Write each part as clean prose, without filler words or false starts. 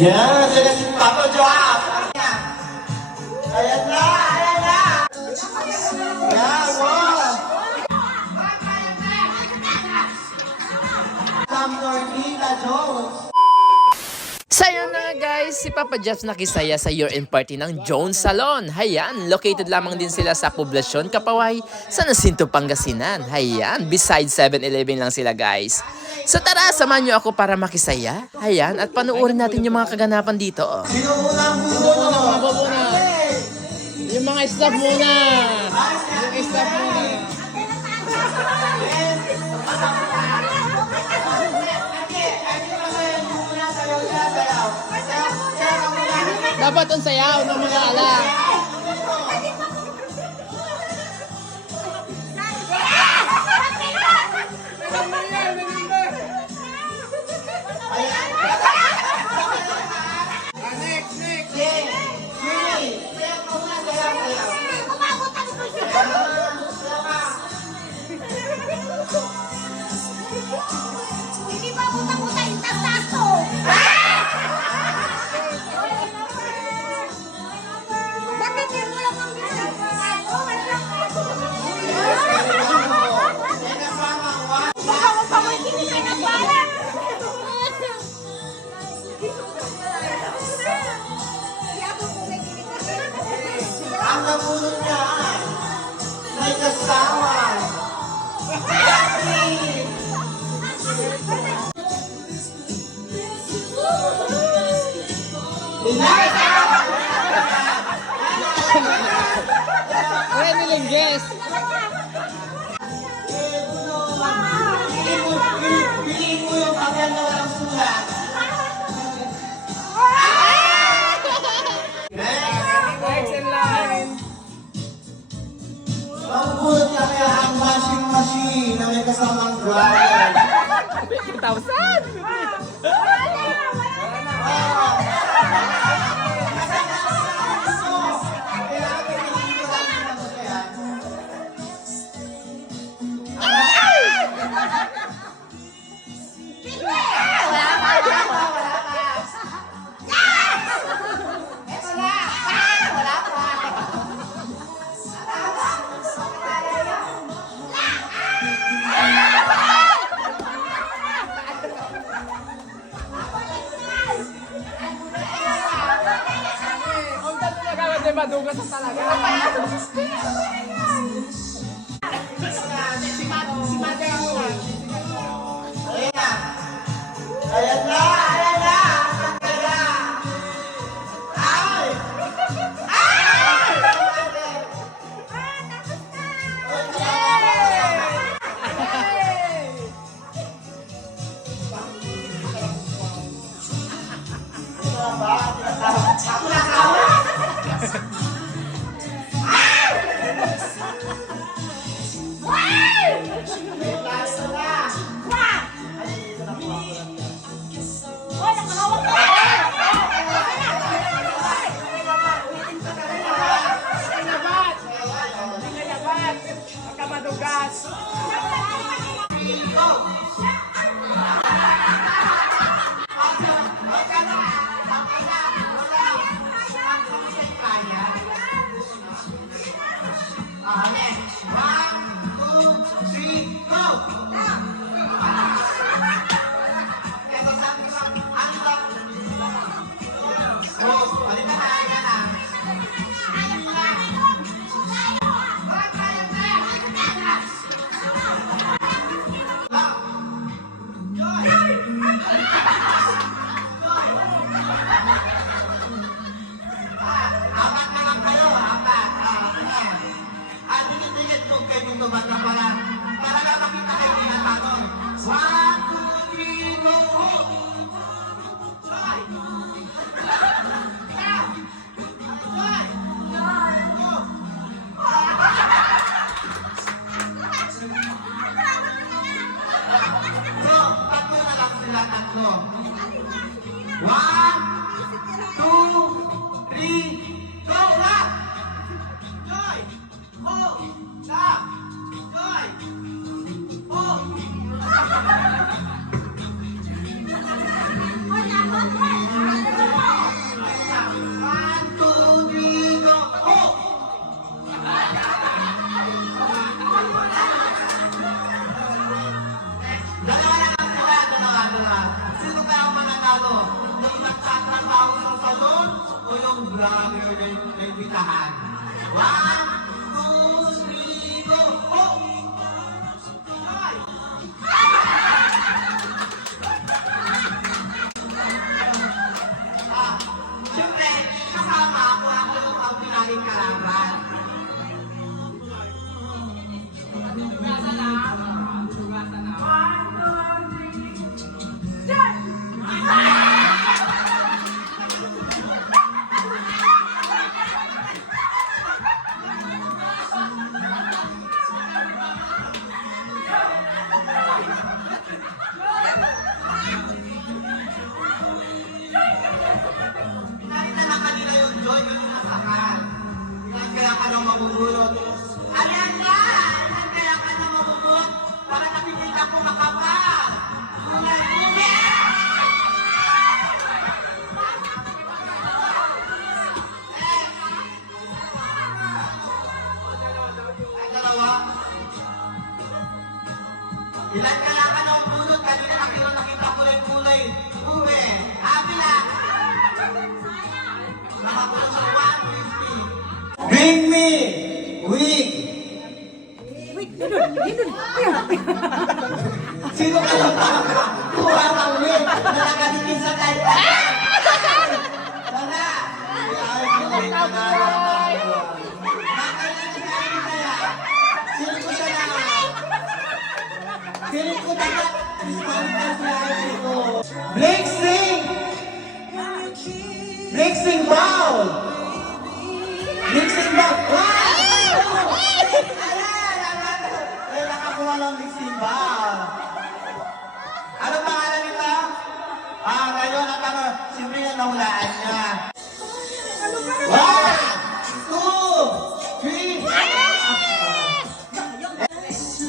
Yan, sila si Papa Joab. Ayan na, ayan na. Yan, wow. Sam Norquita Jones. Sayang na nga guys, si Papa Jeff nakisaya sa year-end party ng Jones Salon. Hayan, located lamang din sila sa Poblacion, Kapaway, sa Nacinto, Pangasinan. Hayan, beside 7-Eleven lang sila guys. So tara, samahan nyo ako para makisaya. Hayan, at panuorin natin yung mga kaganapan dito. Sino unang muna? Yung mga staff muna. Yung staff muna. Dapat ang sayaw ng mga ala. Hindi ba puta-puta yung tasto? Bakit yung walang ang baka mo pa mo ikinig na parang. Ang nabunod niya ay may kasama. Kaya nilingges. Piliin mo yung papel na walang sulat. Next in line. Mabunod niya kaya ang washing machine na may kasamang dryer. 50,000! Madugas sa talaga. Ayan na, ayan na. Ayan na. Ay! mananalo na. Sino kaya ang mananalo? Yung nagtatrabaho sa salon o yung vlogger na imbitahan? 1, 2, 3, go! Oh! Ay! Siyempre, kasama ako yung ang pinaling kalaban. Nakita na kanila yung joy yung nasakal. Kaya ka nang mabubulot. Ayan ka! Kaya ka nang mabubulot para nakikita ko makapal. Kulay-kulay! Ay, dalawa. Ilan kaya ka nang mabubulot? Kanina nakita ko yung kulay. Uwe! Abila! Nakakulong sa 150. Bring me wig! Sino ka lang baka? Kuha kang wig na nakadikin sa tayo. Sana! Sino ko siya na? Sino ko dapat? Blake sing! Mixing bowl! Mixing bowl! Wow! Ay, nakakuha ng mixing bowl. Ano pangalan nito? Ngayon ang tanong, simple na nahulaan niya. 1, 2, 3.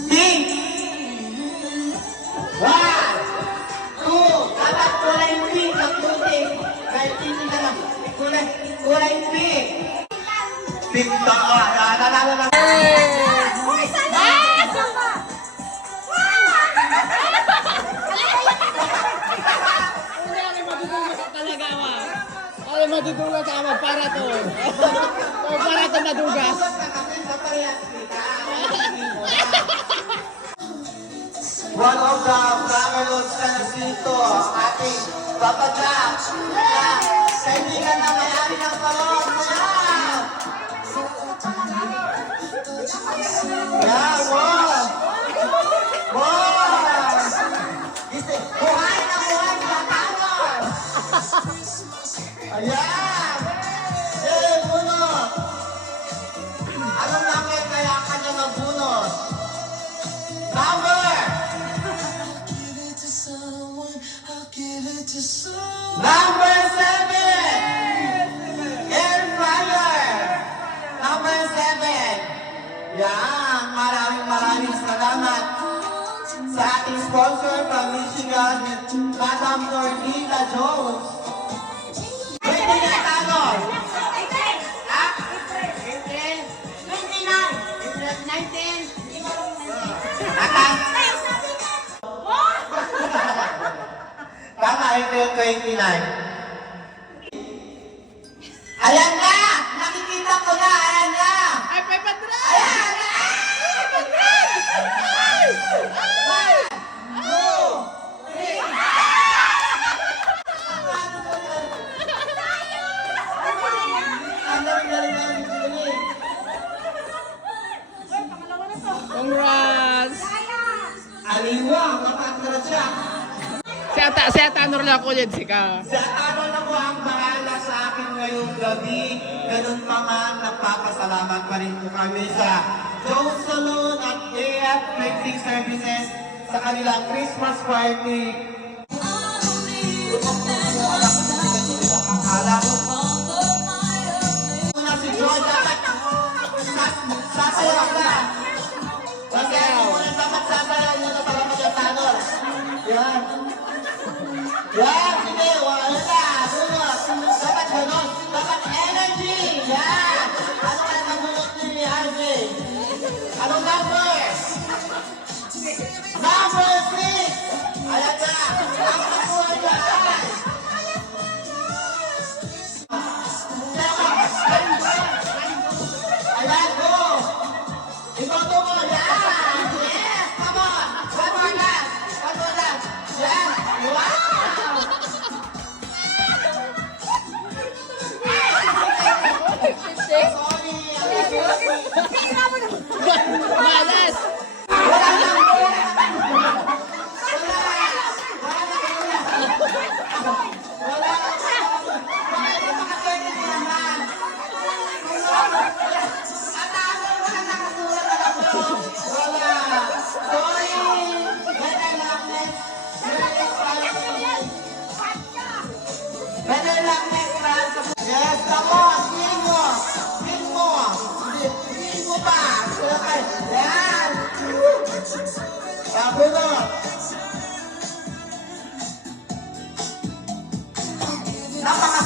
Pink! 1, 2, dapat kulay pink ang kunting. Kahit hindi ka lang. Kulay pink. Pink to. Nanalo na. Uy, sana! Ay, matutugas ako para to. O, para to madugas. One of the Bramelos na nasito, ang ating Papa Jack. Kaibigan na may-ari ng salon. Yeah, wow! Wow! Buhay na tatangon! Ayan! Eh, bunot! Anong number kaya kanya ng bunot? Number! Number 7! Air fryer! Number 7! Yan! Maraming salamat sa ating sponsor from Michigan, Madam Nornita Jones. Pwede na tanong! Ha? 29. Tama, April 29. Ayan na! Nakikita ko na! Ayan na! Ay, 500! Ayan na! 1, 2, 3! Congrats! Aliwa, kapatid siya. Si Atanor lang ulit si ka. Sa ano na po ang bahala sa akin ngayong gabi, ganun pa man, nagpapasalamat pa rin po kami sa Jones Salon at AF Printing Services sa kanilang Christmas party. Una si Georgia, sasayaw na. Sasayaw mo na dapat sasayaw mo na para mag-Atanor. Yan. Yan, sige, wala na, bunot. Dapat ganon, dapat energy. Yan. Ano kaya nabunot ni RJ? Anong number? Number 6. Ayan na. Ang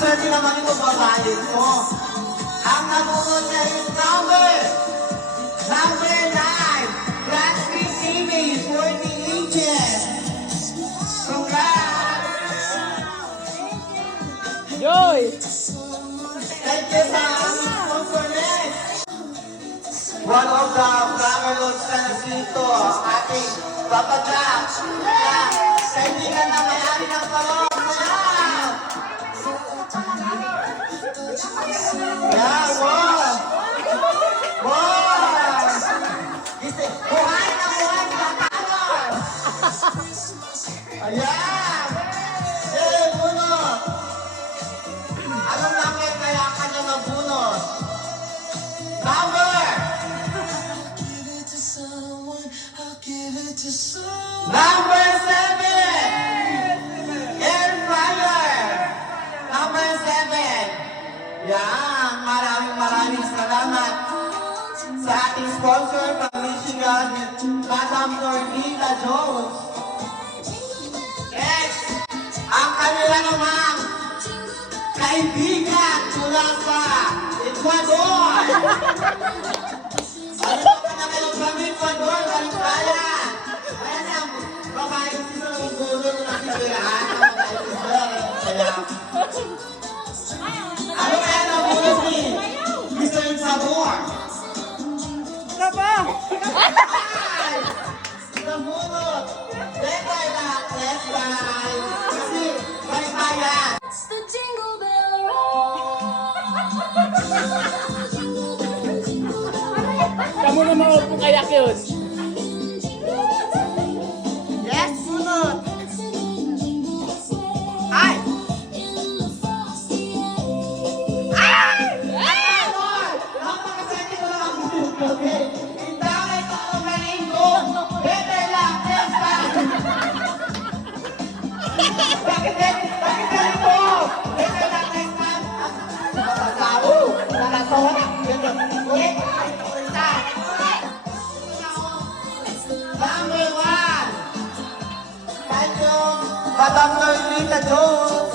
swerte naman ito babalik mo. Ang namunod niya is number 9, Bradley TV, 40 inches. Congrats! Joy! Thank you sa aming sponsor next. One of the Bagalog sa nasito, ating Papa Jack. Kaibigan na may-ari ng talong. Yeah, wow! Wow! Buhay na buhay sa talong! Ayan! Eh, bunot! Anong number kaya kanya ng bunot? Number! Number 7! Air fryer! Number 7! Yan! Maraming salamat sa ating sponsor from Michigan, Madam Norvita Jones. Next, ang kanila namang kaibigan mula sa Ecuador. Ano ba na kayo sa Ecuador? Balikbayan. Ayan ang babae sila ng gulo na nakikiraan. Ano kaya na gulo ni Mr. Sabor? Kaba! Ay! Namunod! Better luck, let's ride! Kasi may bayan! Kamu na maupo kaya yun. Yes, sunod! Ay! Ay! Ay! Napakasakit ko lang ang gusto. Okay? Indalay ko ang malingo! Better luck, let's ride! Bakit ganito? Better luck, let's ride! Nakasao! Nakasao! Ulit! Isa! Number 1! Thank you, Madam Norvita Jones!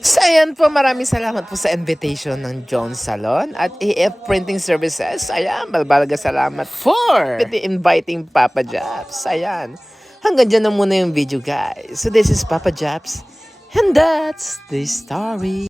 So ayan po, maraming salamat po sa invitation ng Jones Salon at AF Printing Services. Ayan, balbalaga salamat for inviting Papa Japs. Ayan, hanggang dyan na muna yung video guys. So this is Papa Japs and that's the story.